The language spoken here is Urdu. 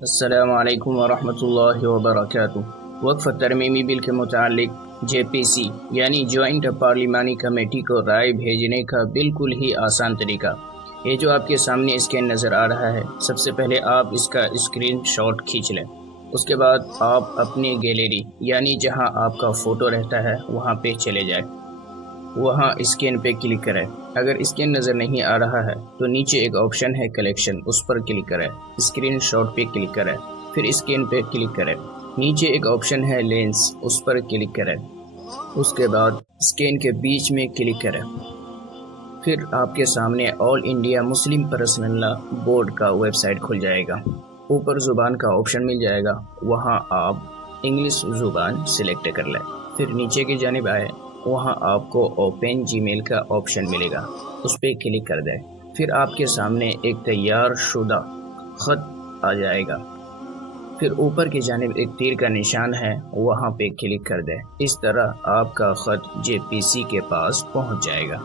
السلام علیکم ورحمۃ اللہ وبرکاتہ۔ وقف ترمیمی بل کے متعلق JPC یعنی جوائنٹ پارلیمانی کمیٹی کو رائے بھیجنے کا بالکل ہی آسان طریقہ یہ جو آپ کے سامنے اسکین نظر آ رہا ہے، سب سے پہلے آپ اس کا اسکرین شاٹ کھینچ لیں۔ اس کے بعد آپ اپنی گیلری یعنی جہاں آپ کا فوٹو رہتا ہے وہاں پہ چلے جائیں، وہاں اسکین پہ کلک کریں۔ اگر اسکین نظر نہیں آ رہا ہے تو نیچے ایک آپشن ہے کلیکشن، اس پر کلک کریں، اسکرین شاٹ پہ کلک کریں، پھر اسکین پہ کلک کریں۔ نیچے ایک آپشن ہے لینس، اس پر کلک کریں، اس کے بعد اسکین کے بیچ میں کلک کریں۔ پھر آپ کے سامنے آل انڈیا مسلم پرسنل لا بورڈ کا ویب سائٹ کھل جائے گا۔ اوپر زبان کا آپشن مل جائے گا، وہاں آپ انگلش زبان سلیکٹ کر لیں۔ پھر نیچے کی جانب آئے، وہاں آپ کو اوپن جی میل کا آپشن ملے گا، اس پہ کلک کر دیں۔ پھر آپ کے سامنے ایک تیار شدہ خط آ جائے گا، پھر اوپر کی جانب ایک تیر کا نشان ہے، وہاں پہ کلک کر دیں۔ اس طرح آپ کا خط JPC کے پاس پہنچ جائے گا۔